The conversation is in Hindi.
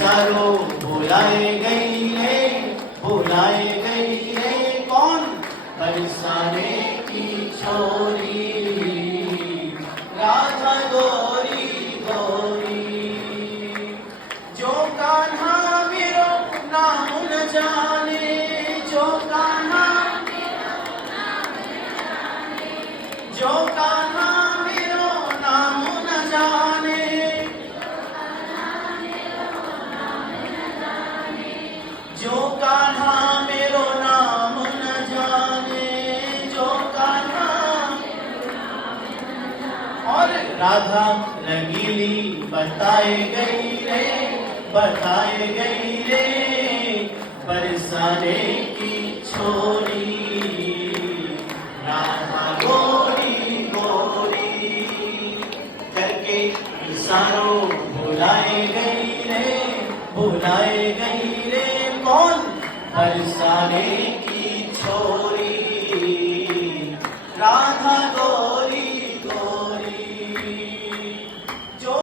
इशारो बुलाए गई रे कौन बरसाने की छोरी राधा गोरी गोरी जो कान्हा मेरो नाम न जाने जो कान्हा जो कान्हा मेरो नाम न जाने जो कान्हा मेरो नाम न जाने जो कान्हा और राधा रंगीली बताए गई रे बरसाने की छोरी राधा गोरी गोरी करके इशारों बुलाए गई रे कौन बरसाने की छोरी राधा